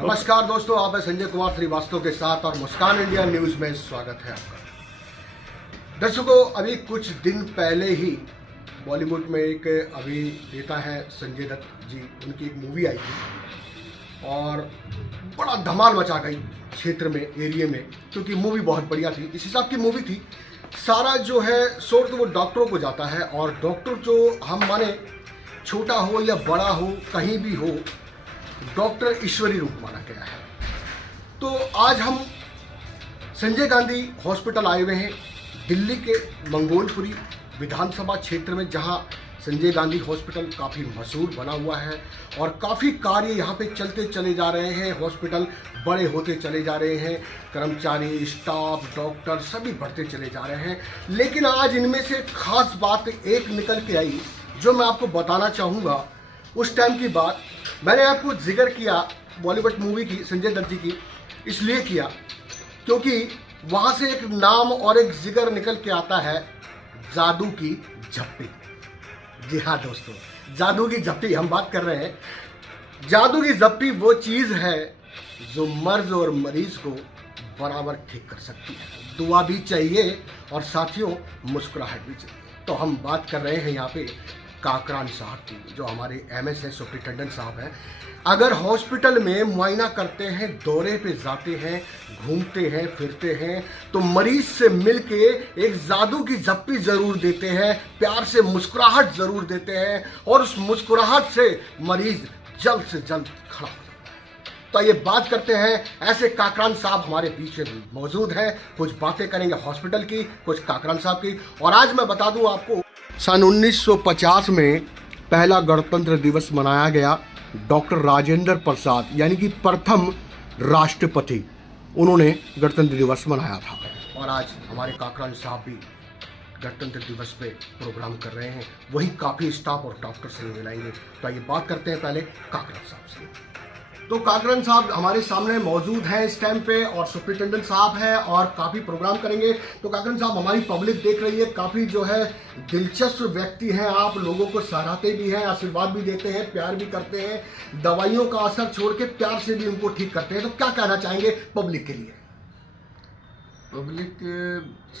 नमस्कार दोस्तों, आप हैं संजय कुमार श्रीवास्तव के साथ और मुस्कान इंडिया न्यूज़ में स्वागत है आपका। दर्शकों, अभी कुछ दिन पहले ही बॉलीवुड में एक अभिनेता है संजय दत्त जी, उनकी एक मूवी आई थी और बड़ा धमाल मचा गई क्षेत्र में, एरिया में, क्योंकि मूवी बहुत बढ़िया थी। इस हिसाब की मूवी थी। सारा जो है शोर तो वो डॉक्टरों को जाता है और डॉक्टर जो हम माने, छोटा हो या बड़ा हो, कहीं भी हो, डॉक्टर ईश्वरी रूप माना गया है। तो आज हम संजय गांधी हॉस्पिटल आए हुए हैं, दिल्ली के मंगोलपुरी विधानसभा क्षेत्र में, जहां संजय गांधी हॉस्पिटल काफ़ी मशहूर बना हुआ है और काफ़ी कार्य यहां पे चलते चले जा रहे हैं। हॉस्पिटल बड़े होते चले जा रहे हैं, कर्मचारी, स्टाफ, डॉक्टर सभी बढ़ते चले जा रहे हैं। लेकिन आज इनमें से खास बात एक निकल के आई जो मैं आपको बताना चाहूँगा। उस टाइम की बात मैंने आपको जिक्र किया बॉलीवुड मूवी की, संजय दत्त जी की, इसलिए किया क्योंकि वहाँ से एक नाम और एक जिक्र निकल के आता है, जादू की झप्पी। जी हाँ दोस्तों, जादू की झप्पी हम बात कर रहे हैं। जादू की झप्पी वो चीज़ है जो मर्ज और मरीज को बराबर ठीक कर सकती है। दुआ भी चाहिए और साथियों मुस्कुराहट भी चाहिए। तो हम बात कर रहे हैं यहाँ पे काकरान साहब की, जो हमारे एमएस हैं, सुपरिटेंडेंट साहब हैं। अगर हॉस्पिटल में मुआयना करते हैं, दौरे पे जाते हैं, घूमते हैं, फिरते हैं, तो मरीज से मिलके एक जादू की झप्पी ज़रूर देते हैं, प्यार से मुस्कुराहट ज़रूर देते हैं और उस मुस्कुराहट से मरीज जल्द से जल्द खड़ा हो जाता है। तो ये बात करते हैं, ऐसे काकरान साहब हमारे बीच में मौजूद हैं। कुछ बातें करेंगे हॉस्पिटल की, कुछ काकरान साहब की। और आज मैं बता दूं आपको, सन 1950 में पहला गणतंत्र दिवस मनाया गया। डॉक्टर राजेंद्र प्रसाद यानी कि प्रथम राष्ट्रपति, उन्होंने गणतंत्र दिवस मनाया था। और आज हमारे काकरान साहब भी गणतंत्र दिवस पे प्रोग्राम कर रहे हैं। वही काफ़ी स्टाफ और डॉक्टर से मिलाएंगे। तो आइए बात करते हैं पहले काकरान साहब से। तो काकरान साहब हमारे सामने मौजूद हैं इस टाइम पे और सुपरिटेंडेंट साहब हैं और काफ़ी प्रोग्राम करेंगे। तो काकरान साहब, हमारी पब्लिक देख रही है, काफ़ी जो है दिलचस्प व्यक्ति हैं आप, लोगों को सराहते भी हैं, आशीर्वाद भी देते हैं, प्यार भी करते हैं, दवाइयों का असर छोड़ के प्यार से भी उनको ठीक करते हैं। तो क्या कहना चाहेंगे पब्लिक के लिए? पब्लिक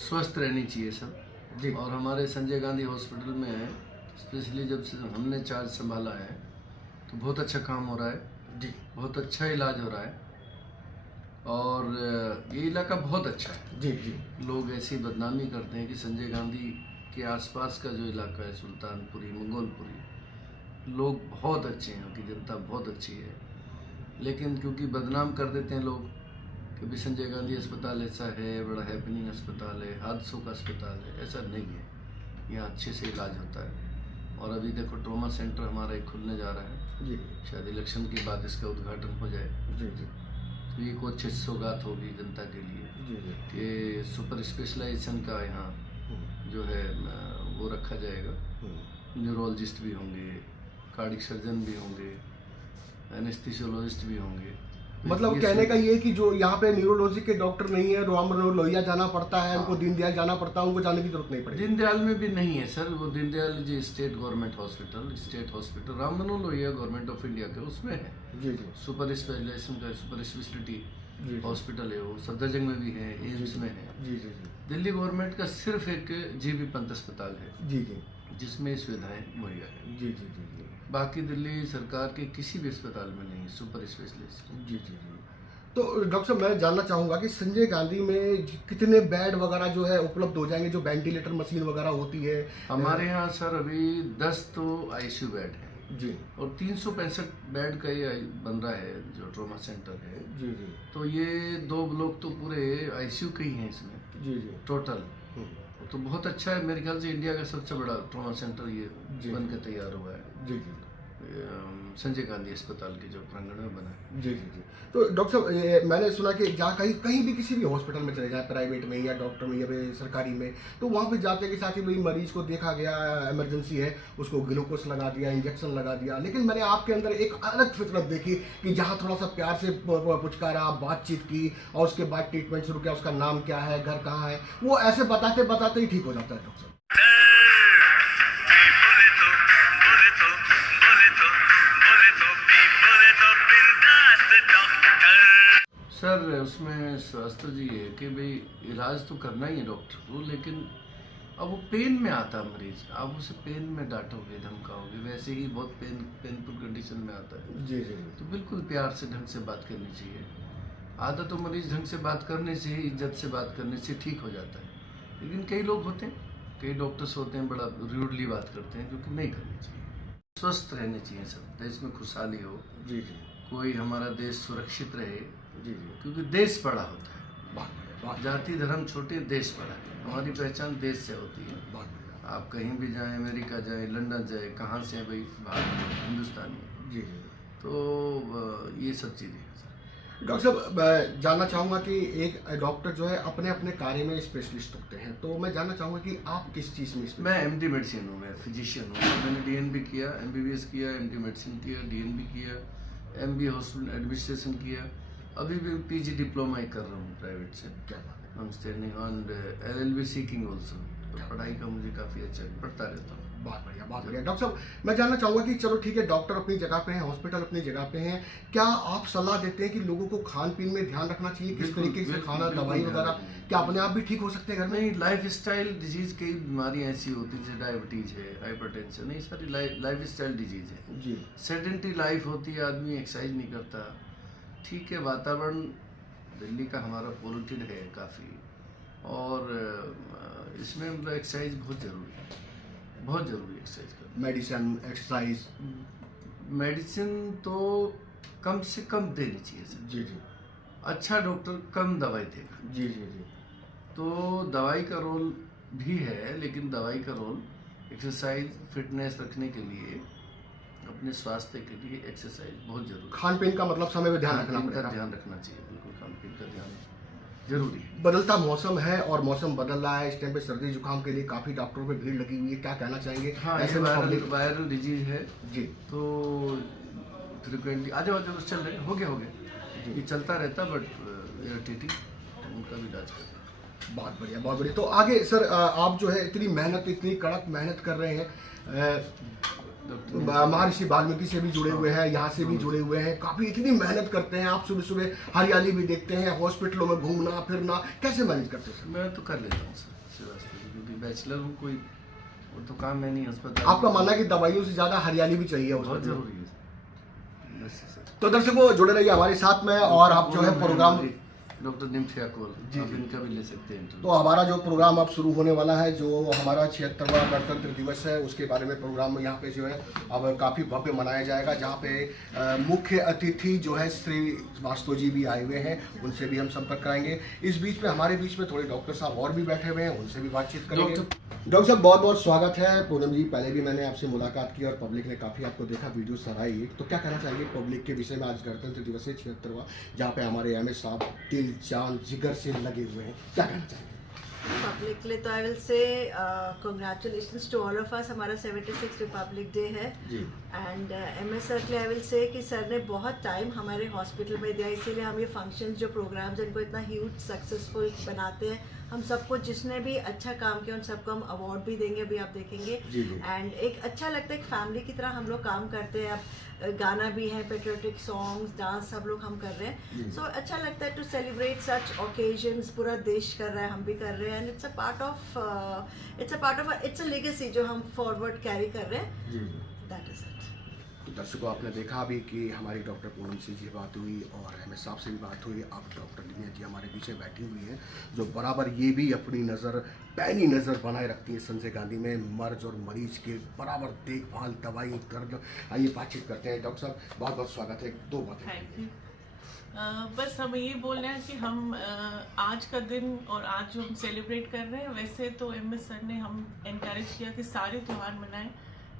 स्वस्थ रहनी चाहिए सब जी। और हमारे संजय गांधी हॉस्पिटल में है, स्पेशली जब से हमने चार्ज संभाला है तो बहुत अच्छा काम हो रहा है जी। बहुत अच्छा इलाज हो रहा है और ये इलाका बहुत अच्छा है। जी जी। लोग ऐसी बदनामी करते हैं कि संजय गांधी के आसपास का जो इलाका है, सुल्तानपुरी, मंगोलपुरी, लोग बहुत अच्छे हैं, उनकी जनता बहुत अच्छी है। लेकिन क्योंकि बदनाम कर देते हैं लोग कि भी संजय गांधी अस्पताल ऐसा है, बड़ा हैपनिंग अस्पताल है, हादसों का अस्पताल है, ऐसा नहीं है। यहाँ अच्छे से इलाज होता है। और अभी देखो ट्रॉमा सेंटर हमारा एक खुलने जा रहा है जी। शायद इलेक्शन के बाद इसका उद्घाटन हो जाए। जी जी। तो ये कुछ अच्छी सौगात होगी जनता के लिए जी जी। कि सुपर स्पेशलाइजेशन का यहाँ जो है वो रखा जाएगा। न्यूरोलॉजिस्ट भी होंगे, कार्डिक सर्जन भी होंगे, एनेस्थीसियोलॉजिस्ट भी होंगे। मतलब कहने का ये कि जो यहाँ पे न्यूरोलॉजी के डॉक्टर नहीं है, राम मनोहर लोहिया जाना पड़ता है, उनको दीनदयाल जाना पड़ता है, उनको जाने की जरूरत नहीं पड़ेगी। दीनदयाल में भी नहीं है सर, वो Deendayal ji state government hospital, state hospital, Ram Manohar Lohia government of India के उसमें है। जी जी। सुपर स्पेशलाइजेशन का सुपर स्पेशलिटी हॉस्पिटल है वो, सफदरजंग में भी है, एम्स में है। जी जी जी। दिल्ली गवर्नमेंट का सिर्फ एक जीबी पंत अस्पताल है जी जी। जिसमें सुविधाएं मुहैया है। जी जी जी जी। बाकी दिल्ली सरकार के किसी भी अस्पताल में नहीं है सुपर स्पेशलिस्ट। जी जी जी। तो डॉक्टर साहब, मैं जानना चाहूँगा कि संजय गांधी में कितने बेड वगैरह जो है उपलब्ध हो जाएंगे, जो वेंटिलेटर मशीन वगैरह होती है? हमारे यहाँ सर अभी 10 तो आईसीयू बेड है जी। और 365 बेड का ये बन रहा है जो ट्रॉमा सेंटर है। जी जी। तो ये 2 ब्लॉक तो पूरे आईसीयू के ही हैं इसमें जी जी। टोटल। तो बहुत अच्छा है, मेरे ख्याल से इंडिया का सबसे बड़ा ट्रॉमा सेंटर ये बन के तैयार हुआ है। जी जी। संजय गांधी अस्पताल के जो प्रांगण में बना है। जी जी जी। तो डॉक्टर साहब, मैंने सुना कि जहाँ कहीं कहीं भी किसी भी हॉस्पिटल में चले जाए, प्राइवेट में या डॉक्टर में या फिर सरकारी में, तो वहाँ पे जाते के साथ ही भाई मरीज को देखा गया, इमरजेंसी है, उसको ग्लूकोज लगा दिया, इंजेक्शन लगा दिया। लेकिन मैंने आपके अंदर एक अलग फितरत देखी कि जहाँ थोड़ा सा प्यार से पुचकारा, बातचीत की और उसके बाद ट्रीटमेंट शुरू किया, उसका नाम क्या है, घर कहाँ है, वो ऐसे बताते बताते ही ठीक हो जाता है डॉक्टर साहब। सर उसमें स्वास्थ्य जी है कि भाई इलाज तो करना ही है डॉक्टर को, लेकिन अब वो पेन में आता मरीज, आप उसे पेन में डांटोगे धमकाओगे, वैसे ही बहुत पेनफुल कंडीशन में आता है। जी जी तो बिल्कुल प्यार से ढंग से बात करनी चाहिए। आधा तो मरीज ढंग से बात करने से ही, इज्जत से बात करने से ठीक हो जाता है, लेकिन कई लोग होते हैं, कई डॉक्टर्स होते हैं बड़ा रूडली बात करते हैं, जो कि नहीं करनी चाहिए। स्वस्थ रहने चाहिए सब, देश में खुशहाली हो, जी जी कोई हमारा देश सुरक्षित रहे, जी जी क्योंकि देश बड़ा होता है। बहुत बढ़िया, जाति धर्म छोटे, देश बड़ा है। हमारी पहचान देश से होती है। बहुत बढ़िया। आप कहीं भी जाएं, अमेरिका जाएं, लंदन जाएं, कहाँ से हैं भाई, भारत हिंदुस्तानी है। जी जी तो ये सब चीज़ें हैं। डॉक्टर साहब, मैं जानना चाहूँगा कि एक डॉक्टर जो है अपने अपने कार्य में स्पेशलिस्ट होते हैं, तो मैं जानना चाहूँगा कि आप किस चीज़ में मैं एमडी मेडिसिन हूँ, मैं फिजिशियन हूँ। मैंने डीएनबी किया, एमबीबीएस किया, एमडी मेडिसिन किया, डीएनबी किया, एमबी हॉस्पिटल एडमिनिस्ट्रेशन किया। अभी भी पीजी डिप्लोमा ही कर रहा हूँ प्राइवेट से। क्या बात है, I am standing on LLB seeking also. तो पढ़ाई का मुझे काफ़ी अच्छा पढ़ता रहता हूँ। बहुत बढ़िया, बहुत बढ़िया। डॉक्टर साहब, मैं जानना चाहूँगा कि चलो ठीक है, डॉक्टर अपनी जगह पे हैं, हॉस्पिटल अपनी जगह पे हैं, क्या आप सलाह देते हैं कि लोगों को खान पीन में ध्यान रखना चाहिए, किस बिल्कुल, तरीके से बिल्कुल, खाना, बिल्कुल दवाई ध्यान वगैरह, रखना क्या अपने आप भी ठीक हो सकते हैं घर में? नहीं, लाइफ स्टाइल डिजीज़, कई बीमारियाँ ऐसी होती हैं जैसे डायबिटीज़ है, हाइपरटेंशन, ये सारी लाइफ स्टाइल डिजीज़ है। जी सेडेंटरी लाइफ होती है, आदमी एक्सरसाइज नहीं करता। ठीक है, वातावरण दिल्ली का हमारा पोल्यूटेड है काफ़ी, और इसमें मतलब एक्सरसाइज बहुत ज़रूरी है, बहुत ज़रूरी है एक्सरसाइज करना। Medicine, exercise. मेडिसिन तो कम से कम देनी चाहिए सर। जी जी अच्छा डॉक्टर कम दवाई देगा। जी जी जी तो दवाई का रोल भी है, लेकिन दवाई का रोल एक्सरसाइज, फिटनेस रखने के लिए, अपने स्वास्थ्य के लिए एक्सरसाइज बहुत जरूरी है। खान पीन का मतलब समय में ध्यान खान रखना पीन का पड़ेगा। ध्यान रखना चाहिए, बिल्कुल खान पीन का ध्यान जरूरी है। बदलता मौसम है और मौसम बदल रहा है, इस टाइम पे सर्दी जुकाम के लिए काफी डॉक्टरों पे भीड़ लगी हुई है, क्या कहना चाहेंगे? हाँ, ऐसे ये में पब्लिक। वायरल डिजीज है, जी तो फ्रिक्वेंटली आज तो चल रहे, हो गया ये चलता रहता, बट इरिटेटिंग, उनका भी इलाज करते हैं। बहुत बढ़िया, बहुत बढ़िया। तो आगे सर, आप जो है इतनी मेहनत, इतनी कड़क मेहनत कर रहे हैं, महर्षि वाल्मीकि से भी जुड़े हुए हैं, यहाँ से भी जुड़े हुए हैं, काफी इतनी मेहनत करते हैं आप, सुबह सुबह हरियाली भी देखते हैं, हॉस्पिटलों में घूमना फिरना, कैसे मैनेज करते हैं सर? मैं तो कर लेता हूँ सर, क्योंकि बैचलर हूँ, कोई वो तो काम है नहीं अस्पताल। आपका मानना है कि दवाइयों से ज्यादा हरियाली भी चाहिए बहुत हॉस्पिटल में? जरूरी है सर। तो दर्शकों, जुड़े रहिए हमारे साथ में, और आप जो है प्रोग्राम डॉक्टर निम्फिया कोल, जी, आप जी। इनका भी ले सकते हैं इंटरव्यू। तो हमारा जो प्रोग्राम अब शुरू होने वाला है, जो हमारा 76वां गणतंत्र दिवस है, उसके बारे में प्रोग्राम यहाँ पे जो है अब काफ़ी भव्य मनाया जाएगा, जहाँ पे मुख्य अतिथि जो है श्री वास्तव जी भी आए हुए हैं, उनसे भी हम संपर्क कराएंगे। इस बीच में हमारे बीच में थोड़े डॉक्टर साहब और भी बैठे हुए हैं, उनसे भी बातचीत करेंगे। डॉक्टर साहब, बहुत बहुत स्वागत है। पूनम जी, पहले भी मैंने आपसे मुलाकात की और पब्लिक ने काफ़ी आपको देखा, वीडियो सराही, तो क्या कहना चाहेंगे पब्लिक के विषय में? आज गणतंत्र दिवस है 76वां, जहाँ पे हमारे MS साहब दिल जान जिगर से लगे हुए हैं, क्या कहना चाहेंगे? Publicly, तो I will say congratulations to all of us. हमारा 76th Republic Day है, जी एंड MS सर के लिए I will say कि सर ने बहुत टाइम हमारे हॉस्पिटल में दिया, इसीलिए हम ये फंक्शंस, जो प्रोग्राम्स हैं, इनको इतना ह्यूज सक्सेसफुल बनाते हैं। हम सबको, जिसने भी अच्छा काम किया, उन सबको हम अवार्ड भी देंगे, अभी आप देखेंगे। जी जी एंड एक अच्छा लगता है, एक फैमिली की तरह हम लोग काम करते हैं। अब गाना भी है, पेट्रियोटिक सॉन्ग्स, डांस, सब लोग हम कर रहे हैं। सो अच्छा लगता है टू सेलिब्रेट सच ओकेजन्स। पूरा देश कर रहा है, हम भी कर रहे हैं, and it's a part of it's a legacy जो हम फॉरवर्ड कैरी कर रहे हैं। जी। That is it. तो दर्शकों, आपने देखा अभी कि हमारी डॉक्टर पूनम से जी बात हुई और MS साहब से भी बात हुई। अब डॉक्टर लिमिया जी हमारे पीछे बैठी हुई हैं, जो बराबर ये भी अपनी नज़र, पैनी नज़र बनाए रखती हैं संजय गांधी में, मर्ज और मरीज के बराबर देखभाल, दवाई, दर्द। आइए बातचीत करते हैं। डॉक्टर साहब, बहुत बहुत स्वागत है। दो बातें। Thank you. बस हमें ये बोलना है कि हम आज का दिन और आज जो हम सेलिब्रेट कर रहे हैं, वैसे तो MS सर ने हम इनकरेज किया कि सारे त्यौहार मनाएं,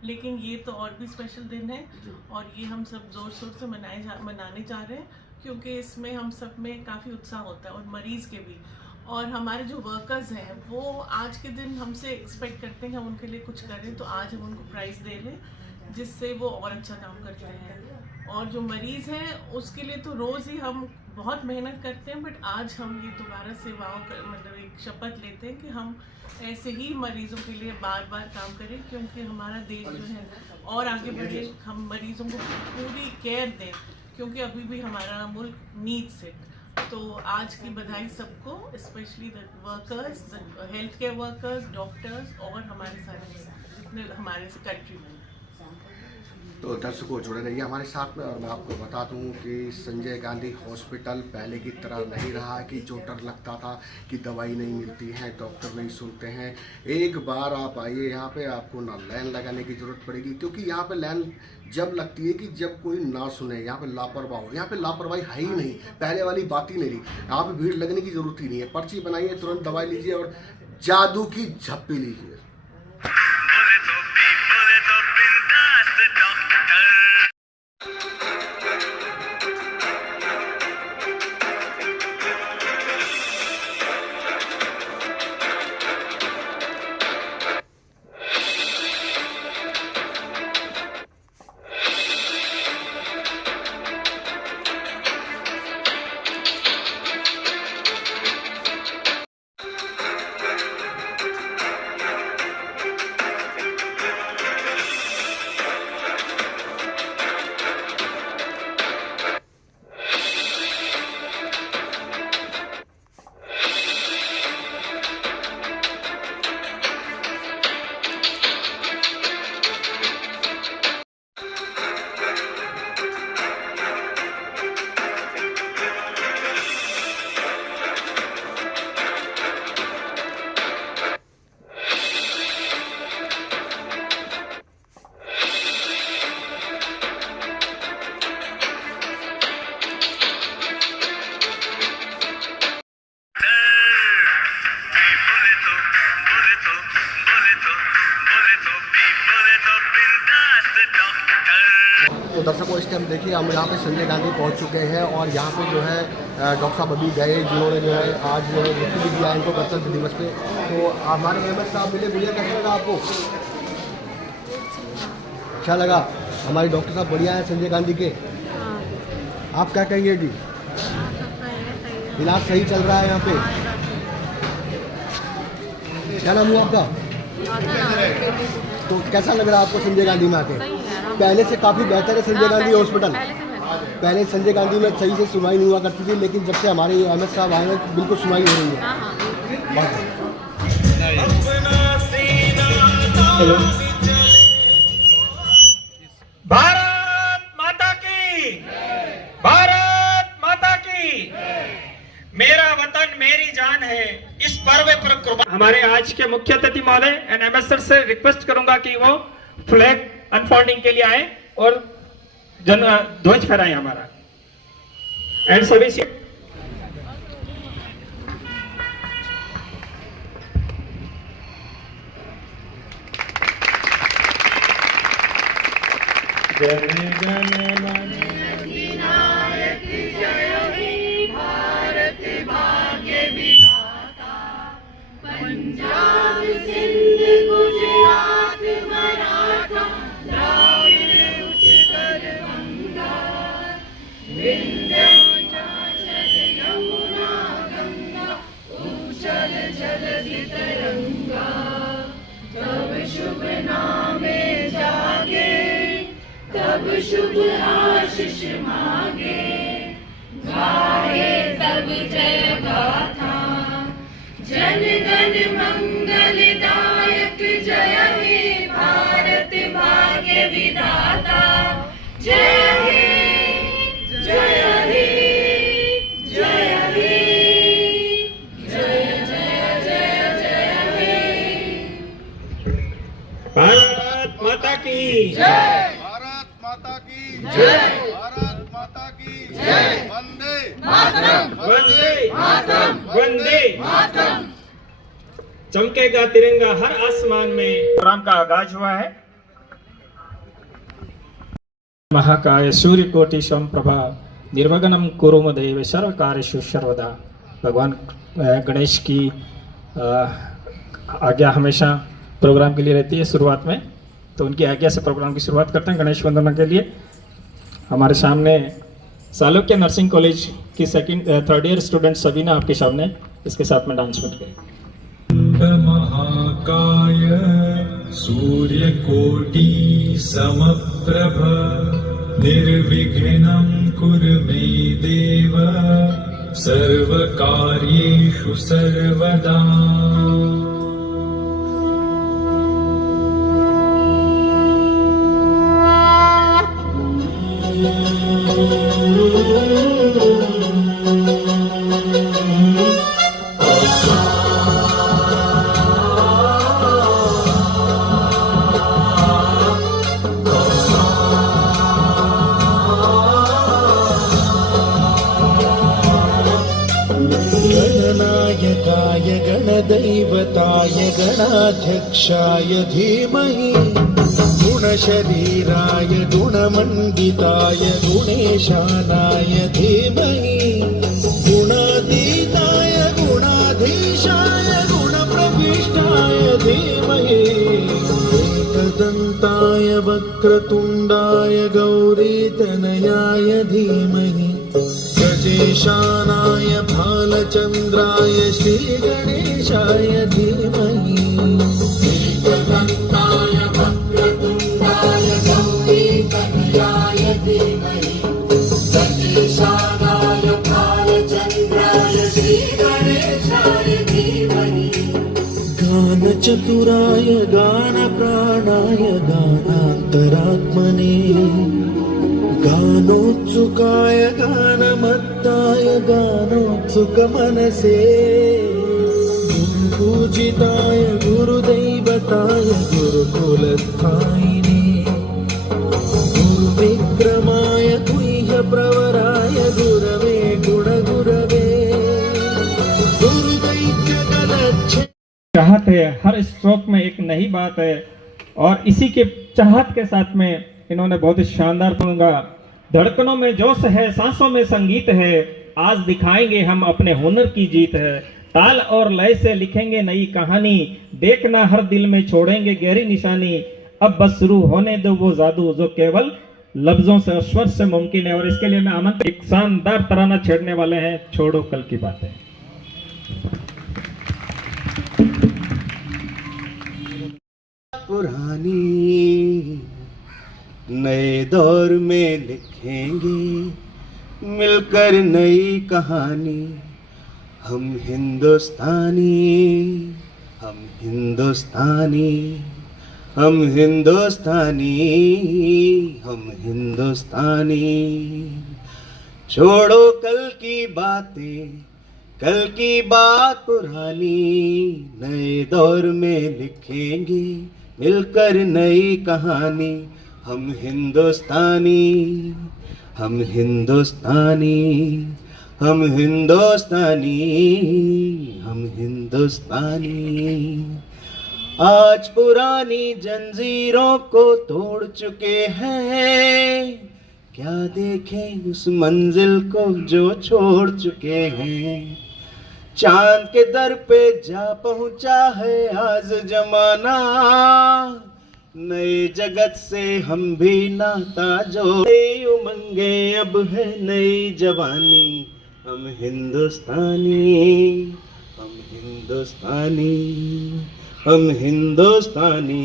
लेकिन ये तो और भी स्पेशल दिन है, और ये हम सब ज़ोर शोर से मनाने जा रहे हैं, क्योंकि इसमें हम सब में काफ़ी उत्साह होता है, और मरीज़ के भी, और हमारे जो वर्कर्स हैं वो आज के दिन हमसे एक्सपेक्ट करते हैं कि हम उनके लिए कुछ करें, तो आज हम उनको प्राइज़ दे रहे हैं, जिससे वो और अच्छा काम करते हैं। और जो मरीज़ हैं उसके लिए तो रोज़ ही हम बहुत मेहनत करते हैं, बट आज हम ये दोबारा से मतलब एक शपथ लेते हैं कि हम ऐसे ही मरीज़ों के लिए बार बार काम करें, क्योंकि हमारा देश जो है और आगे बढ़े, हम मरीज़ों को पूरी केयर दें, क्योंकि अभी भी हमारा मुल्क नीड्स इट। तो आज की बधाई सबको, specially the workers, the health care workers, doctors और हमारे सारे जितने हमारे कंट्री में। तो दर्शकों जुड़े रहिए हमारे साथ में। और मैं आपको बता दूं कि संजय गांधी हॉस्पिटल पहले की तरह नहीं रहा है कि जो डर लगता था कि दवाई नहीं मिलती है, डॉक्टर नहीं सुनते हैं। एक बार आप आइए यहाँ पे, आपको ना लाइन लगाने की ज़रूरत पड़ेगी, क्योंकि यहाँ पे लाइन जब लगती है कि जब कोई ना सुने, यहाँ पे लापरवाह हो। यहाँ पे लापरवाही है ही नहीं, पहले वाली बात ही नहीं रही। यहाँ पे भीड़ लगने की ज़रूरत ही नहीं है। पर्ची बनाइए, तुरंत दवाई लीजिए और जादू की झप्पी लीजिए। तो दर्शकों इस टाइम देखिए हम यहाँ पे संजय गांधी पहुँच चुके हैं और यहाँ पे जो है डॉक्टर साहब अभी गए, जिन्होंने जो है आज जो है मुक्ति भी दिया इनको गणतंत्र दिवस पे। तो हमारे एमएस साहब मिले, भैया कैसा लगा आपको? अच्छा लगा। हमारे डॉक्टर साहब बढ़िया हैं संजय गांधी के। आप क्या कहेंगे जी? इलाज सही चल रहा है यहाँ पे? क्या नाम हुआ आपका? तो कैसा लग रहा है आपको संजय गांधी में आके? पहले से काफ़ी बेहतर है संजय गांधी हॉस्पिटल। पहले संजय गांधी में सही से सुनवाई नहीं हुआ करती थी, लेकिन जब से हमारे एमएस साहब आए हैं बिल्कुल सुनवाई हो रही है। भारत माता की, भारत माता की। मेरा वतन मेरी जान है, इस पर्व पर कुर्बान। हमारे आज के मुख्य अतिथि महोदय एंड एमएस सर से रिक्वेस्ट करूंगा कि वो फ्लैग अनफोल्डिंग के लिए आए और ध्वज फहराएं हमारा। एंड सभी जय जय भारत भाग्य विधाता, पंजाब सिंध गुजरात मराठा द्राविड़ उत्कल गंगा, विंध्याचल यमुना गंगा, उच्चल जलधि तरंगा। तब शुभ नामे जागे, तब शुभ आशीष मांगे, गाए तब जय गाथा। जन गण मंगलदायक जय हे भारत भाग्य विधाता। जय हे, जय हे, जय हे, जय जय जय जय हे। भारत माता की जय, भारत माता की जय, भारत माता की जय। वंदे मातरम, वंदे मातरम, वंदे मातरम। चमकेगा तिरंगा हर आसमान में। प्रोग्राम का आगाज हुआ है। महाकाय सूर्यकोटि समप्रभा, निर्विघ्नं कुरु मे देव सर्व कार्येषु सर्वदा। भगवान गणेश की आज्ञा हमेशा प्रोग्राम के लिए रहती है शुरुआत में, तो उनकी आज्ञा से प्रोग्राम की शुरुआत करते हैं गणेश वंदना के लिए। हमारे सामने सालोक्य नर्सिंग कॉलेज की थर्ड ईयर स्टूडेंट सबीना आपके सामने इसके साथ में डांस करें। महाकाय सूर्यकोटि समप्रभ, निर्विघ्नं कुरु मे देव सर्वकार्येषु सर्वदा। गणनायकाय गणदैवताय गणाध्यक्षाय धीमहि गुणशरीराय गुणमण्डिताय गुणेशानाय धीमहि गुणातीताय गुणाधीशाय गुणप्रविष्टाय धीमहि एकदन्ताय वक्रतुण्डाय गौरीतनयाय धीमहि गजेशानाय भालचन्द्राय श्रीगणेशाय धीमहि एकदन्ताय वक्रतुण्डाय गौरीतनयाय धीमहि गजेशानाय भालचन्द्राय श्रीगणेशाय धीमहि गानचतुराय गानप्राणाय गानान्तरात्मने गानोत्सुकाय गानमत्ताय गानोत्सुकमनसे गुरुपूजिताय गुरुदैवताय गुरुकुलस्थायिने गुरुविक्रमाय गुह्यप्रवराय गुरवे गुणगुरवे गुरुदैत्यगलच्छे। चाहत है, हर स्ट्रोक में एक नई बात है और इसी के चाहत के साथ में इन्होंने बहुत ही शानदार कहूंगा, धड़कनों में जोश है, सांसों में संगीत है, आज दिखाएंगे हम अपने हुनर की जीत है, ताल और लय से लिखेंगे नई कहानी, देखना हर दिल में छोड़ेंगे गहरी निशानी, अब बस शुरू होने दो वो जादू जो केवल लफ्जों से और स्वर से मुमकिन है। और इसके लिए मैं आमंत्रित एक शानदार तराना छेड़ने वाले हैं, छोड़ो कल की बातें। पुरानी नए दौर में लिखेंगे मिलकर नई कहानी, हम हिंदुस्तानी हम हिंदुस्तानी हम हिंदुस्तानी हम हिंदुस्तानी। छोड़ो कल की बातें, कल की बात पुरानी, नए दौर में लिखेंगे मिलकर नई कहानी, हम हिंदुस्तानी हम हिंदुस्तानी हम हिंदुस्तानी हम हिंदुस्तानी। आज पुरानी जंजीरों को तोड़ चुके हैं, क्या देखें उस मंजिल को जो छोड़ चुके हैं। चांद के दर पे जा पहुंचा है आज जमाना, नए जगत से हम भी नाता जोड़े, उमंगे अब है नई जवानी, हम हिंदुस्तानी हम हिंदुस्तानी हम हिंदुस्तानी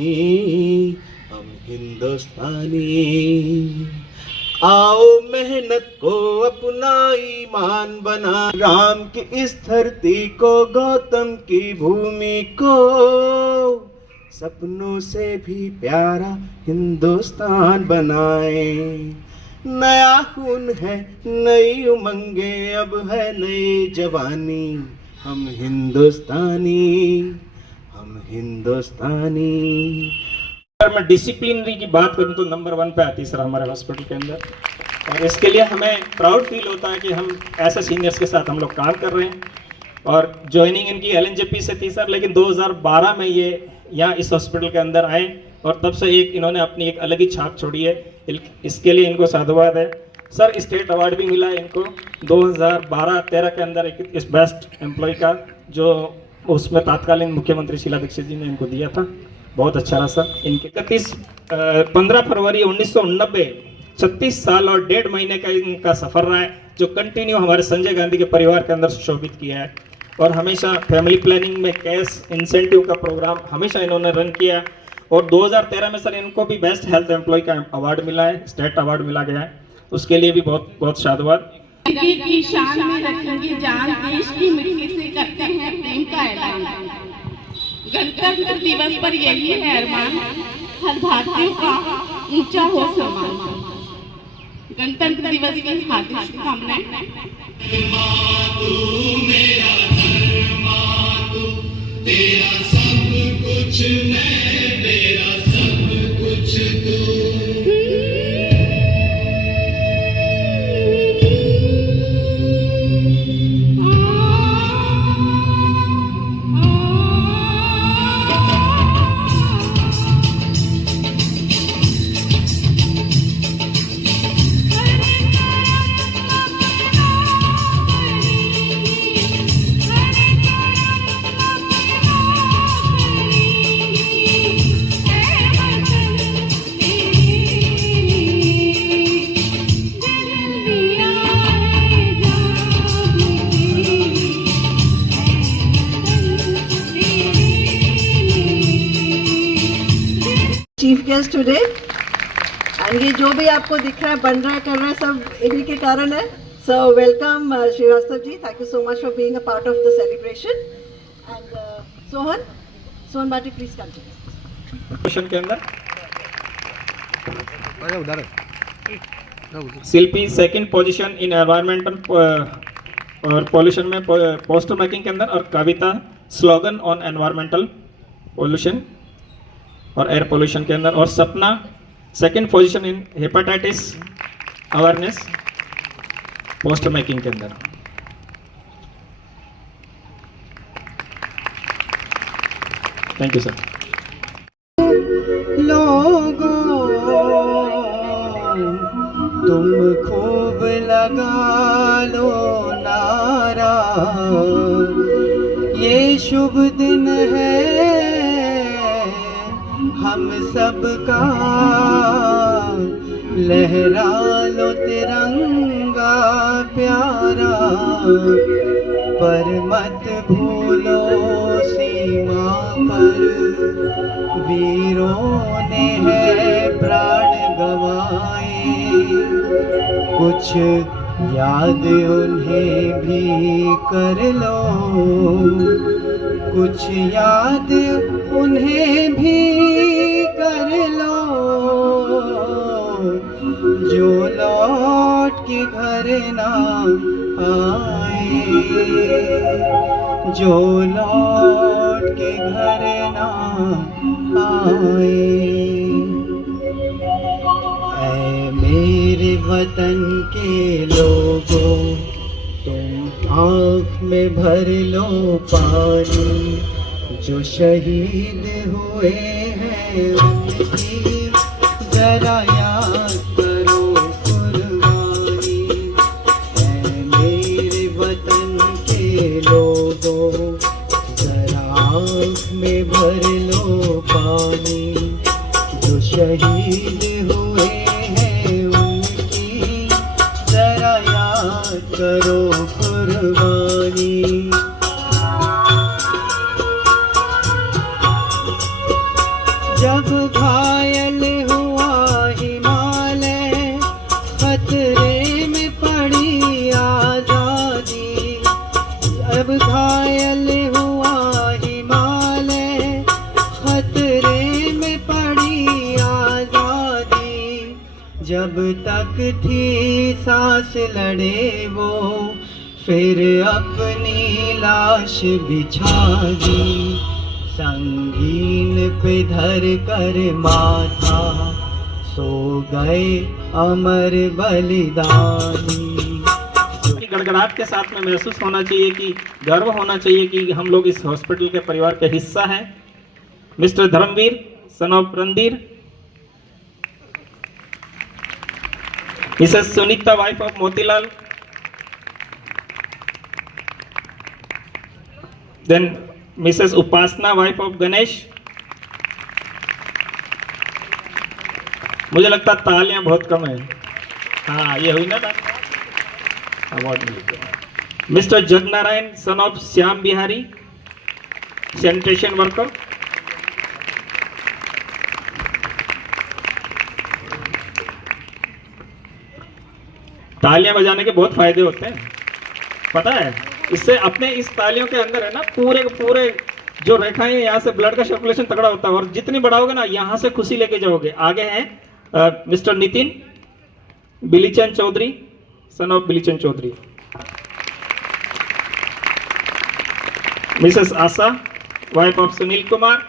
हम हिंदुस्तानी। आओ मेहनत को अपना ईमान बना, राम की इस धरती को गौतम की भूमि को, सपनों से भी प्यारा हिंदुस्तान बनाए। नया खून है नई उमंगे अब है नई जवानी, हम हिंदुस्तानी हम हिंदुस्तानी। अगर मैं डिसिप्लिनरी की बात करूं तो नंबर 1 पे आती है सर हमारे हॉस्पिटल के अंदर, और इसके लिए हमें प्राउड फील होता है कि हम ऐसे सीनियर्स के साथ हम लोग काम कर रहे हैं। और ज्वाइनिंग इनकी LNJP से थी सर, लेकिन 2012 में ये यहाँ इस हॉस्पिटल के अंदर आए और तब से इन्होंने अपनी एक अलग ही छाप छोड़ी है, इसके लिए इनको साधुवाद है। सर स्टेट अवार्ड भी मिला है इनको 2012-13 के अंदर इस बेस्ट एम्प्लॉय का, जो उसमें तत्कालीन मुख्यमंत्री शीला दीक्षित जी ने इनको दिया था। बहुत अच्छा रहा सर। इनके 15 फरवरी 1989 36 साल और 1.5 महीने का इनका सफर रहा है, जो कंटिन्यू हमारे संजय गांधी के परिवार के अंदर सुशोभित किया है। और हमेशा फैमिली प्लानिंग में कैश इंसेंटिव का प्रोग्राम हमेशा इन्होंने रन किया। और 2013 में सर इनको भी बेस्ट हेल्थ एम्प्लॉय का अवार्ड मिला है, स्टेट अवार्ड मिला गया है, उसके लिए भी बहुत बहुत साधुवाद। तिरंगे की शान में रखेंगे जान, देश की मिट्टी से करते हैं प्रेम का ऐलान। गणतंत्र दिवस पर यही है अरमान, हर भारतीय का ऊंचा हो सम्मान। गणतंत्र दिवस की हार्दिक शुभकामनाएं। तेरा सब कुछ मैं, तेरा सब कुछ तू। चीफ गेस्ट टुडे एंड ये जो भी आपको दिख रहा है, बन रहा है, कर रहा है, सब इन्हीं के कारण है। So welcome Shrivastava ji, thank you so much for being a part of the celebration. And Sohan Bati please continue. Question के अंदर उधर Shilpi second position in environmental और पॉल्यूशन में पोस्टर मेकिंग के अंदर, और Kavita slogan on environmental pollution और एयर पोल्यूशन के अंदर, और Sapna second position in hepatitis awareness poster making के अंदर। Thank you sir. लोगों तुम खूब लगा लो नारा, ये शुभ दिन है हम सबका, लहरा लो तिरंगा प्यारा, पर मत भूलो सीमा पर वीरों ने है प्राण गंवाए, कुछ याद उन्हें भी कर लो, कुछ याद उन्हें भी कर लो, जो लौट के घर ना आए, जो लौट के घर ना आए। ऐ मेरे वतन के लोगों, तुम आँख में भर लो पानी, जो शहीद हुए हैं उनकी जरा याद करो कुर्बानी। ऐ मेरे वतन के लोगों, जरा आँख में भर लो पानी, जो शहीद हुए हैं उनकी जरा याद करो कुर्बानी। जब घायल हुआ हिमालय, खतरे में पड़ी आजादी, जब घायल हुआ हिमालय, खतरे में पड़ी आजादी, जब तक थी सांस लड़े वो, फिर अपनी लाश बिछा दी, संगीन पे धर कर माथा, सो गए अमर बलिदानी। गड़गड़ाहट के साथ में महसूस होना चाहिए कि गर्व होना चाहिए कि हम लोग इस हॉस्पिटल के परिवार का हिस्सा हैं। Mr Dharmveer son of Randhir, Mrs Sunita wife of Motilal, then Mrs Upasana wife of Ganesh. मुझे लगता तालियां बहुत कम है। हाँ, ये हुई ना अवार्ड मिल गया। Mister Jagnarayan son of Shyam Bihari, sanitation worker. तालियां बजाने के बहुत फायदे होते हैं, पता है। इससे अपने इस तालियों के अंदर है ना पूरे जो रेखाएं हैं, यहाँ से ब्लड का सर्कुलेशन तगड़ा होता है, और जितनी बढ़ाओगे ना यहाँ से खुशी लेके जाओगे। आगे हैं Mr Nitin Bilichand Chaudhary, son of Bilichand Chaudhary. Mrs Asha, wife of Sunil Kumar.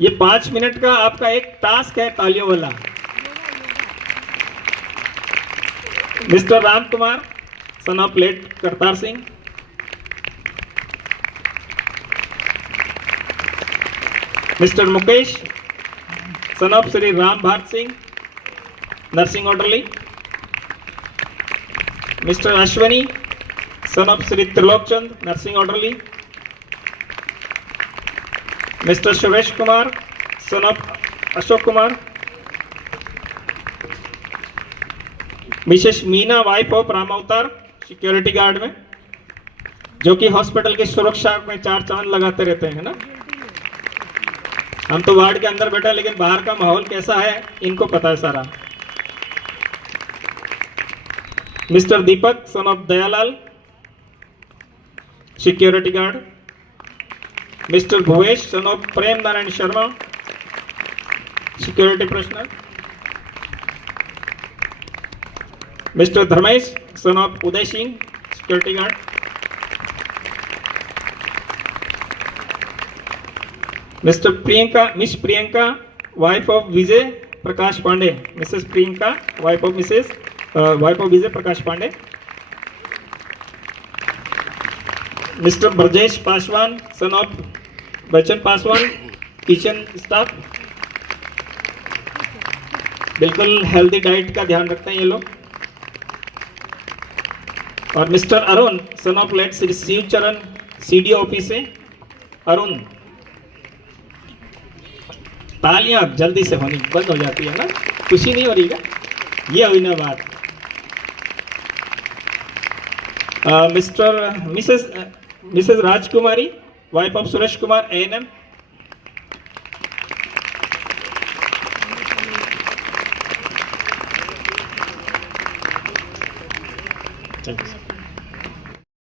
ये 5 मिनट का आपका एक टास्क है तालियों वाला। Mr Ram Kumar, son of late Kartar Singh. Mr Mukesh, son of Shri Ram Bharat Singh, nursing orderly. Mr Ashwani, son of Shri Trilok Chand, nursing orderly. Mr Suresh Kumar, son of Ashok Kumar. Mrs Meena, wife of Ram Avtar, security guard में, जो कि हॉस्पिटल की सुरक्षा में 4 चांद लगाते रहते हैं ना। हम तो वार्ड के अंदर बैठे हैं, लेकिन बाहर का माहौल कैसा है इनको पता है सारा। Mr Deepak, son of Dayalal, security guard. Mr Bhuvesh, son of Prem Narayan Sharma, security personal. Mr Dharmesh, son of Uday Singh, security guard. Miss Priyanka, wife of Vijay Prakash Pandey, Mrs Priyanka, wife of Vijay Prakash Pandey. Mr Brajesh Paswan, son of Bachchan Paswan, kitchen staff. बिल्कुल हेल्दी डाइट का ध्यान रखते हैं ये लोग। और Mr Arun, son of late Shri Shiv Charan, CDO office से अरुण। तालियां जल्दी से होनी बंद हो जाती है ना, खुशी नहीं हो रही क्या? ये हुई ना बात। Mrs Rajkumari, wife of Suresh Kumar, ANM।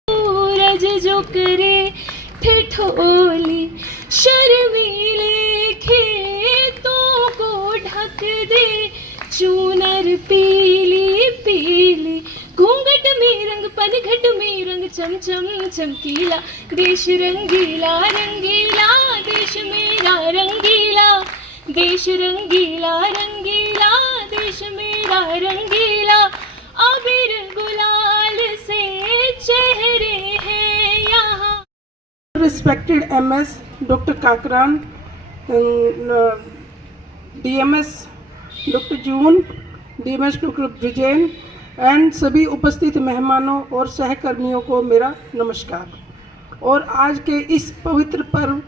सूरज जो करे ठिठोली, शर्मीले खेतों को ढक दे, चूनर पीली पीली, घूंघट में रंग पनघट में रंग, चमचम चमकीला, देश रंगीला रंगीला, देश मेरा रंगीला, देश रंगीला रंगीला, देश मेरा रंगीला, अबीर गुलाल से चेहरे हैं यहाँ। Respected MS Dr. Kakran, DMS Dr. June, DMS Dr. Brijen and सभी उपस्थित मेहमानों और सहकर्मियों को मेरा नमस्कार। और आज के इस पवित्र पर्व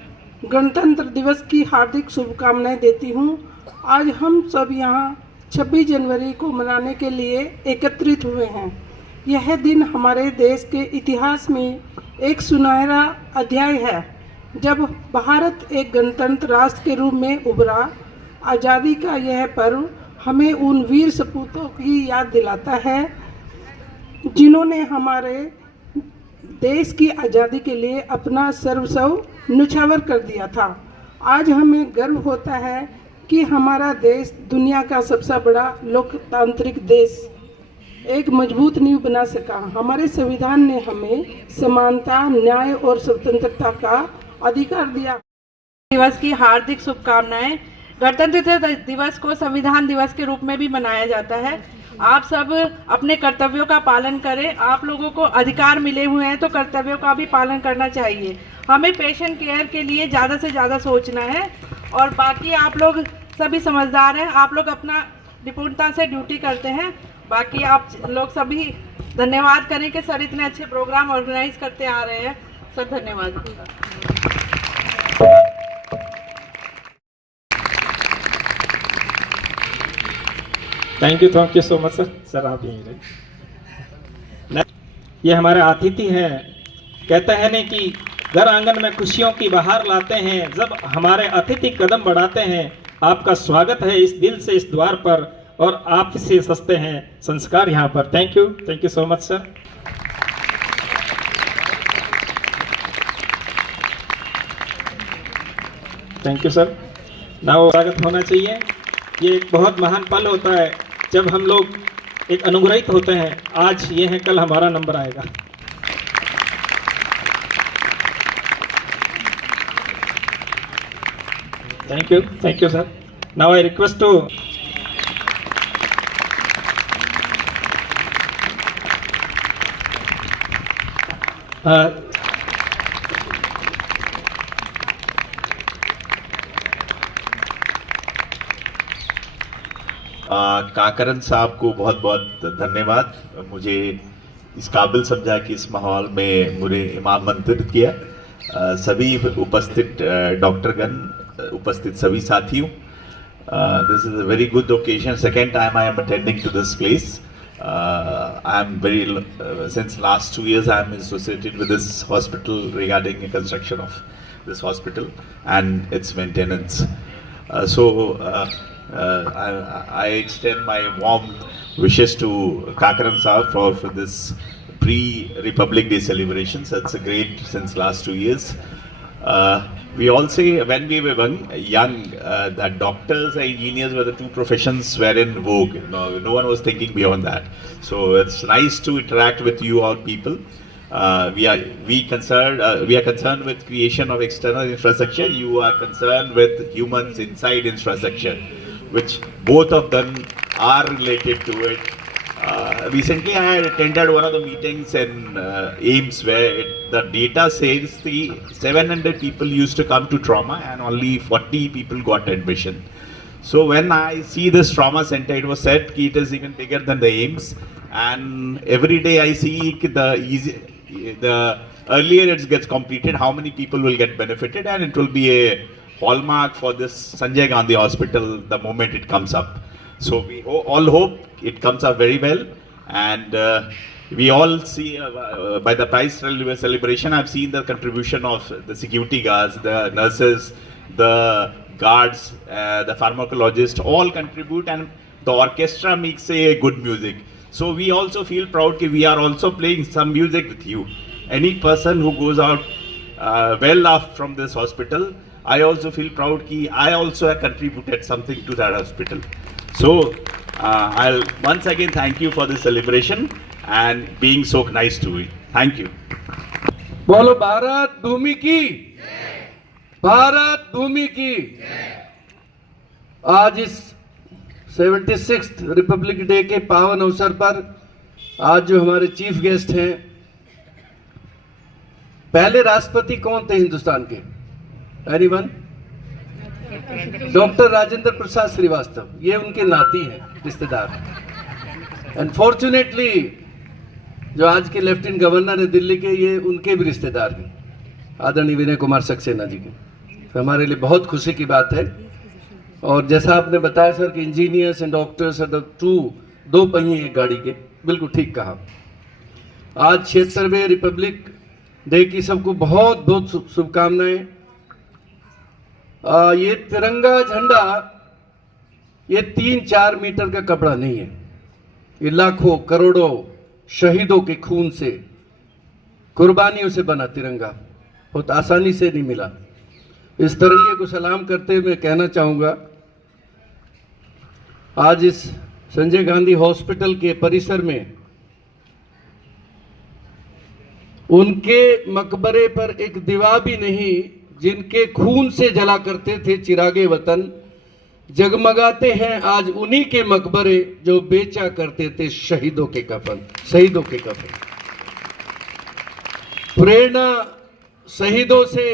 गणतंत्र दिवस की हार्दिक शुभकामनाएं देती हूं। आज हम सब यहाँ 26 जनवरी को मनाने के लिए एकत्रित हुए हैं। यह दिन हमारे देश के इतिहास में एक सुनहरा अध्याय है, जब भारत एक गणतंत्र राष्ट्र के रूप में उभरा। आज़ादी का यह पर्व हमें उन वीर सपूतों की याद दिलाता है जिन्होंने हमारे देश की आज़ादी के लिए अपना सर्वस्व न्यौछावर कर दिया था। आज हमें गर्व होता है कि हमारा देश दुनिया का सबसे बड़ा लोकतांत्रिक देश एक मजबूत नींव बना सका। हमारे संविधान ने हमें समानता, न्याय और स्वतंत्रता का अधिकार दिया। दिवस की हार्दिक शुभकामनाएं। गणतंत्र दिवस को संविधान दिवस के रूप में भी मनाया जाता है। आप सब अपने कर्तव्यों का पालन करें। आप लोगों को अधिकार मिले हुए हैं तो कर्तव्यों का भी पालन करना चाहिए। हमें पेशेंट केयर के लिए ज़्यादा से ज़्यादा सोचना है। और बाकी आप लोग सभी समझदार हैं, आप लोग अपना निपुणता से ड्यूटी करते हैं। बाकी आप लोग सभी धन्यवाद करें कि सर इतने अच्छे प्रोग्राम ऑर्गेनाइज करते आ रहे हैं। सर धन्यवाद। Thank you so much sir. Sir आप यहीं रहे। ये हमारे अतिथि हैं। कहते हैं नहीं कि घर आंगन में खुशियों की बहार लाते हैं। जब हमारे अतिथि कदम बढ़ाते हैं, आपका स्वागत है इस दिल से इस द्वार पर। और आपसे सस्ते हैं संस्कार यहाँ पर। Thank you so much sir. Thank you sir. Now स्वागत होना चाहिए। ये एक बहुत महान पल होता है जब हम लोग एक अनुग्रहित होते हैं। आज ये है, कल हमारा नंबर आएगा। Thank you sir. Now I request to Kakran साहब को बहुत बहुत धन्यवाद, मुझे इस काबिल समझा कि इस माहौल में मुझे आमंत्रित किया। सभी उपस्थित डॉक्टरगण, उपस्थित सभी साथियों, this is a very good occasion. Second time I am attending to this place. I am very since last 2 years I am associated with this hospital regarding the construction of this hospital and its maintenance. I extend my warm wishes to Kakaran Sahab for this pre-Republic Day celebrations. That's a great since last 2 years. We all say when we were young that doctors and engineers were the two professions were in vogue. No one was thinking beyond that. So it's nice to interact with you all people. We are concerned with creation of external infrastructure. You are concerned with humans inside infrastructure, which both of them are related to it. Recently I had attended one of the meetings in AIIMS where the data says the 700 people used to come to trauma and only 40 people got admission. So when I see this trauma center, it was said that it is even bigger than the AIIMS, and every day I see the earlier it gets completed, how many people will get benefited, and it will be a hallmark for this Sanjay Gandhi Hospital the moment it comes up. So we all hope it comes up very well, and we all see by the prize celebration, I've seen the contribution of the security guards, the nurses, the guards, the pharmacologists, all contribute, and the orchestra makes a good music. So we also feel proud that we are also playing some music with you. Any person who goes out well off from this hospital, I also feel proud that I also have contributed something to that hospital. So I'll once again thank you for this celebration and being so nice to me. Thank you. बोलो भारत भूमि की, भारत भूमि की। आज इस 76th Republic day के पावन अवसर पर आज जो हमारे चीफ गेस्ट हैं, पहले राष्ट्रपति कौन थे हिंदुस्तान के? एनीवन? डॉक्टर राजेंद्र प्रसाद श्रीवास्तव। ये उनके नाती हैं, रिश्तेदार। अनफॉर्चुनेटली जो आज के लेफ्टिनेंट गवर्नर है दिल्ली के, ये उनके भी रिश्तेदार हैं, आदरणीय विनय कुमार सक्सेना जी के। तो हमारे लिए बहुत खुशी की बात है। और जैसा आपने बताया सर कि engineers and doctors are the दो पहिए एक गाड़ी के, बिल्कुल ठीक कहा। आज 76वें रिपब्लिक डे की सबको बहुत बहुत शुभकामनाएं। ये तिरंगा झंडा ये 3-4 मीटर का कपड़ा नहीं है, ये लाखों करोड़ों शहीदों के खून से, कुर्बानियों से बना तिरंगा, बहुत आसानी से नहीं मिला। इस तिरंगे को सलाम करते हुए मैं कहना चाहूँगा, आज इस संजय गांधी हॉस्पिटल के परिसर में उनके मकबरे पर एक दीवा भी नहीं, जिनके खून से जला करते थे चिरागे वतन, जगमगाते हैं आज उन्हीं के मकबरे जो बेचा करते थे शहीदों के कफन, शहीदों के कफन। प्रेरणा शहीदों से,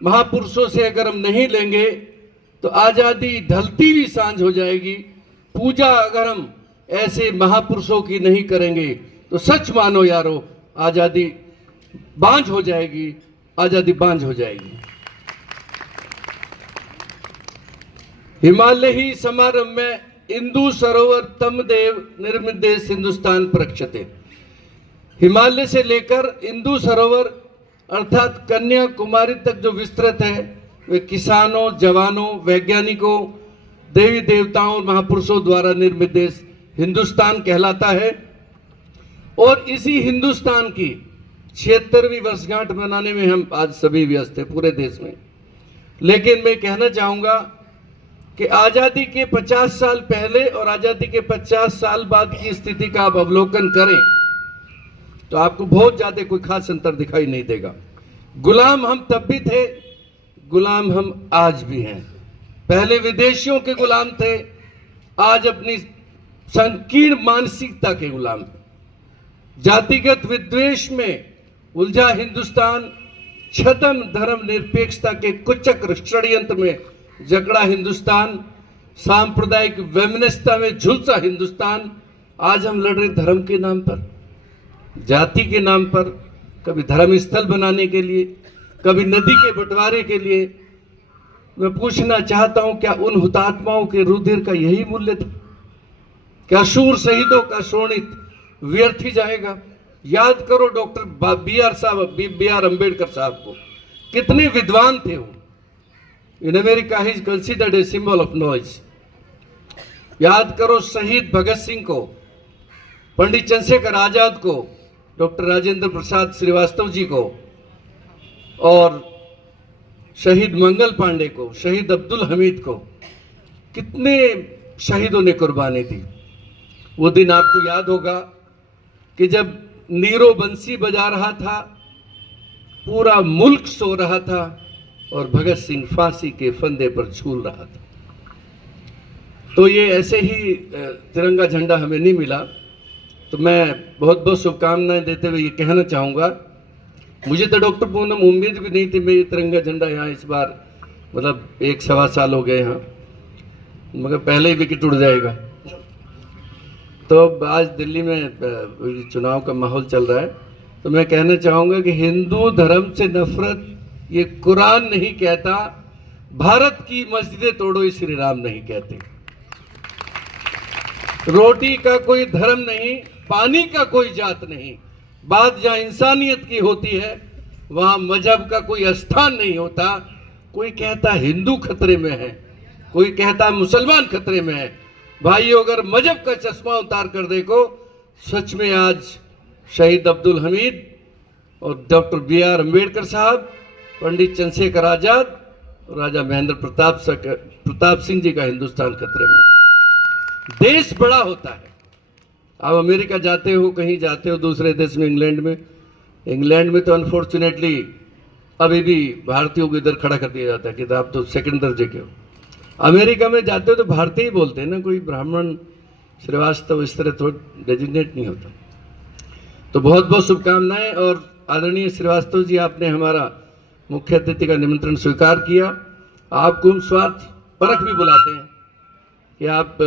महापुरुषों से अगर हम नहीं लेंगे तो आजादी ढलती हुई सांझ हो जाएगी। पूजा अगर हम ऐसे महापुरुषों की नहीं करेंगे तो सच मानो यारो, आजादी बांझ हो जाएगी, आजादी बांझ हो जाएगी। हिमालय ही समारंभ में इंदु सरोवर तम देव निर्मिदेश हिंदुस्तान प्रक्षते। हिमालय से लेकर इंदु सरोवर अर्थात कन्याकुमारी तक जो विस्तृत है, वे किसानों, जवानों, वैज्ञानिकों, देवी देवताओं और महापुरुषों द्वारा निर्मित देश हिंदुस्तान कहलाता है। और इसी हिंदुस्तान की 76वीं वर्षगांठ मनाने में हम आज सभी व्यस्त हैं पूरे देश में। लेकिन मैं कहना चाहूँगा कि आज़ादी के 50 साल पहले और आज़ादी के 50 साल बाद की स्थिति का आप अवलोकन करें तो आपको बहुत ज़्यादा कोई खास अंतर दिखाई नहीं देगा। गुलाम हम तब भी थे, गुलाम हम आज भी हैं। पहले विदेशियों के गुलाम थे, आज अपनी संकीर्ण मानसिकता के गुलाम हैं। जातिगत विद्वेष में उलझा हिंदुस्तान, छद्म धर्म निरपेक्षता के कुचक षड्यंत्र में जकड़ा हिंदुस्तान, सांप्रदायिक वैमनस्यता में झुलसा हिंदुस्तान, आज हम लड़ रहे धर्म के नाम पर, जाति के नाम पर, कभी धर्म स्थल बनाने के लिए, कभी नदी के बंटवारे के लिए। मैं पूछना चाहता हूं, क्या उन हुतात्माओं के रुधिर का यही मूल्य था? क्या शूर शहीदों का शोणित व्यर्थ ही जाएगा? याद करो डॉक्टर बी आर अम्बेडकर साहब को, कितने विद्वान थे वो। In America he is considered a symbol of knowledge. याद करो शहीद भगत सिंह को, पंडित चंद्रशेखर आजाद को, डॉक्टर राजेंद्र प्रसाद श्रीवास्तव जी को, और शहीद मंगल पांडे को, शहीद अब्दुल हमीद को। कितने शहीदों ने कुर्बानी दी। वो दिन आपको याद होगा कि जब नीरो बंसी बजा रहा था, पूरा मुल्क सो रहा था और भगत सिंह फांसी के फंदे पर झूल रहा था। तो ये ऐसे ही तिरंगा झंडा हमें नहीं मिला। तो मैं बहुत बहुत शुभकामनाएं देते हुए ये कहना चाहूँगा, मुझे तो डॉक्टर पूनम उम्मीद भी नहीं थी मैं ये तिरंगा झंडा यहाँ इस बार, मतलब 1-1.25 साल हो गए यहाँ, मगर पहले ही विकेट उड़ जाएगा। तो आज दिल्ली में चुनाव का माहौल चल रहा है, तो मैं कहना चाहूँगा कि हिंदू धर्म से नफरत ये कुरान नहीं कहता, भारत की मस्जिदें तोड़ो ये श्री राम नहीं कहते। रोटी का कोई धर्म नहीं, पानी का कोई जात नहीं। बात जहाँ इंसानियत की होती है वहाँ मजहब का कोई स्थान नहीं होता। कोई कहता हिंदू खतरे में है, कोई कहता मुसलमान खतरे में है। भाइयों, अगर मजहब का चश्मा उतार कर देखो, सच में आज शहीद अब्दुल हमीद और डॉक्टर B.R. अम्बेडकर साहब, पंडित चंद्रशेखर आजाद और राजा महेंद्र प्रताप सिंह जी का हिंदुस्तान खतरे में। देश बड़ा होता है। आप अमेरिका जाते हो, कहीं जाते हो दूसरे देश में, इंग्लैंड में तो अनफॉर्चुनेटली अभी भी भारतीयों को इधर खड़ा कर दिया जाता है कि आप तो सेकंड दर्जे के हो। अमेरिका में जाते हो तो भारतीय ही बोलते हैं ना, कोई ब्राह्मण श्रीवास्तव इस तरह थोड़ा डेजिग्नेट नहीं होता। तो बहुत बहुत शुभकामनाएं। और आदरणीय श्रीवास्तव जी, आपने हमारा मुख्य अतिथि का निमंत्रण स्वीकार किया। आपको हम स्वार्थ परख भी बुलाते हैं कि आप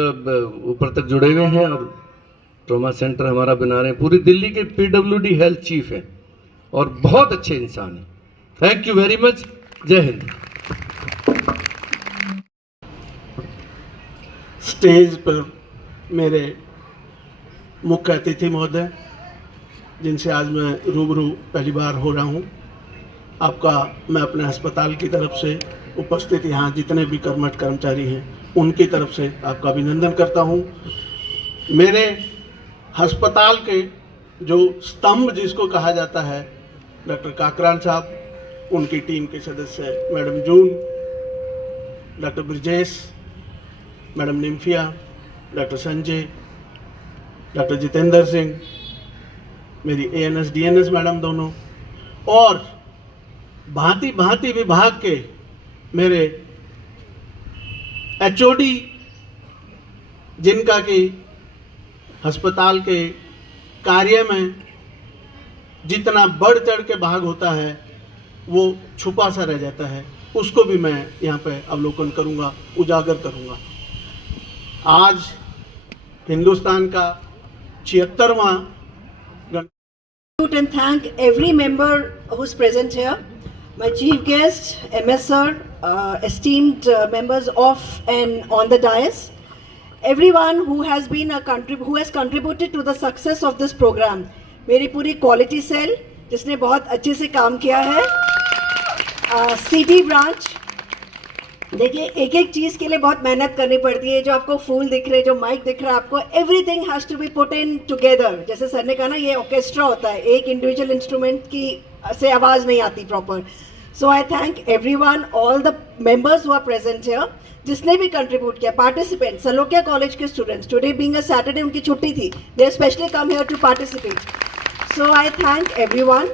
ऊपर तक जुड़े हुए हैं और ट्रॉमा सेंटर हमारा बना रहे हैं। पूरी दिल्ली के PWD हेल्थ चीफ हैं और बहुत अच्छे इंसान हैं। Thank you very much. जय हिंद। स्टेज पर मेरे मुख्य अतिथि महोदय, जिनसे आज मैं रूबरू पहली बार हो रहा हूं, आपका मैं अपने अस्पताल की तरफ से उपस्थित यहाँ जितने भी कर्मठ कर्मचारी हैं उनकी तरफ से आपका अभिनंदन करता हूँ। मेरे अस्पताल के जो स्तंभ जिसको कहा जाता है, डॉक्टर काकरान साहब, उनकी टीम के सदस्य madam June, doctor Brijesh, madam Nymphia, doctor Sanjay, doctor Jitendra Singh, मेरी ANS DNS मैडम दोनों, और भांति भांति विभाग के मेरे HOD, जिनका कि अस्पताल के कार्य में जितना बढ़ चढ़ के भाग होता है वो छुपा सा रह जाता है, उसको भी मैं यहाँ पे अवलोकन करूँगा, उजागर करूँगा। आज हिंदुस्तान का 76वां and thank every member who's present here, my chief guest, MS sir, esteemed members of and on the dais, everyone who has been who has contributed to the success of this program. मेरी पूरी quality cell जिसने बहुत अच्छे से काम किया है, CD branch, देखिए, एक एक चीज़ के लिए बहुत मेहनत करनी पड़ती है। जो आपको फूल दिख रहे, जो माइक दिख रहा है आपको, everything has to be put in together. जैसे सर ने कहा ना, ये ऑर्केस्ट्रा होता है, एक इंडिविजुअल इंस्ट्रूमेंट की से आवाज़ नहीं आती proper. So I thank everyone, all the members who are present here, जिसने भी कंट्रीब्यूट किया, पार्टिसिपेंट, सलोकिया कॉलेज के students, today being a Saturday उनकी छुट्टी थी, they specially come here to participate. So I thank everyone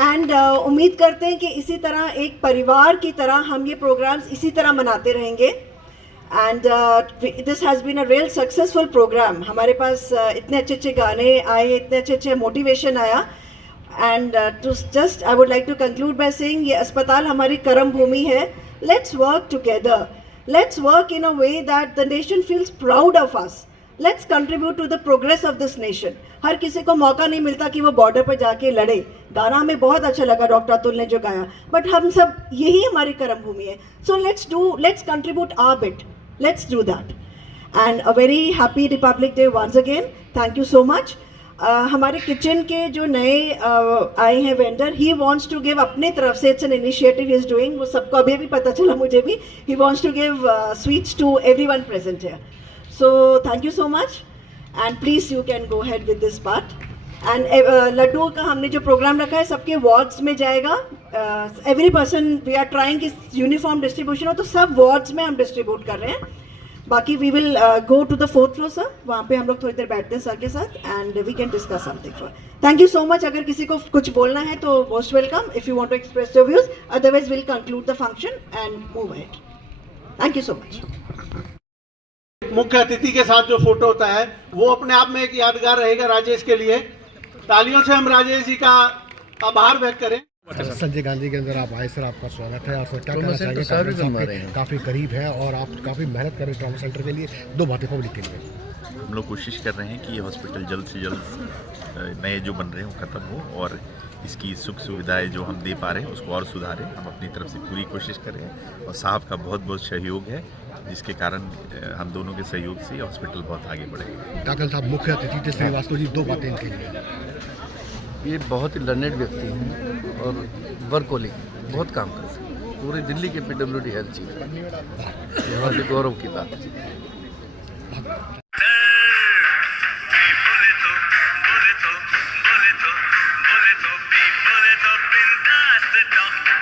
and उम्मीद करते हैं कि इसी तरह एक परिवार की तरह हम ये प्रोग्राम्स इसी तरह मनाते रहेंगे। And this has been a real successful programme. हमारे पास इतने अच्छे अच्छे गाने आए, इतने अच्छे अच्छे मोटिवेशन आया। And to just I would like to conclude by saying, ये अस्पताल हमारी कर्म भूमि है। Let's work together, let's work in a way that the nation feels proud of us. Let's contribute to the progress of this nation. हर किसी को मौका नहीं मिलता कि वो बॉर्डर पर जाके लड़े। गाना हमें बहुत अच्छा लगा डॉक्टर अतुल ने जो गाया, बट हम सब, यही हमारी कर्म भूमि है। So let's contribute our bit, let's do that. And a very happy Republic Day once again. Thank you so much. हमारे किचन के जो नए आए हैं vendor, he wants to give अपने तरफ से, it's an initiative he is doing, वो सबको अभी अभी पता चला, मुझे भी। He wants to give sweets to everyone present here. So thank you so much and please you can go ahead with this part. And laddu का हमने जो प्रोग्राम रखा है सबके वार्ड्स में जाएगा। Every person, we are trying कि uniform distribution हो, तो सब वार्ड्स में हम डिस्ट्रीब्यूट कर रहे हैं। बाकी we will go to the 4th floor sir, वहाँ पे हम लोग थोड़ी देर बैठते हैं सर के साथ and we can discuss something for. Thank you so much. अगर किसी को कुछ बोलना है तो most welcome, if you want to express your views, otherwise will conclude the function and move ahead. Thank you so much. मुख्य अतिथि के साथ जो फोटो होता है वो अपने आप में एक यादगार रहेगा राजेश के लिए। तालियों से हम राजेश जी का आभार व्यक्त करें। संजय गांधी के अंदर आप आए सर, आपका स्वागत है। और सर क्या कहना चाहिए, काफ़ी करीब है और आप काफ़ी मेहनत कर रहे हैं ट्रॉमा सेंटर के लिए। दो बातें पब्लिक के लिए। हम लोग कोशिश कर रहे हैं कि ये हॉस्पिटल जल्द से जल्द नए जो बन रहे हैं वो ख़त्म हो और इसकी सुख सुविधाएं जो हम दे पा रहे हैं उसको और सुधारें। हम अपनी तरफ से पूरी कोशिश कर रहे हैं और साहब का बहुत बहुत सहयोग है, जिसके कारण हम दोनों के सहयोग से हॉस्पिटल बहुत आगे बढ़ेगा। काकल साहब मुख्य अतिथि थे श्रीवास्तव जी, दो बातें इनके लिए। ये बहुत ही लर्नेड व्यक्ति हैं और वर्कोलिक, बहुत काम करते हैं। पूरे दिल्ली के PWD हेल्थ चीफ, बहुत ही गौरव की बात है। बोले तो बिंदास डॉक्टर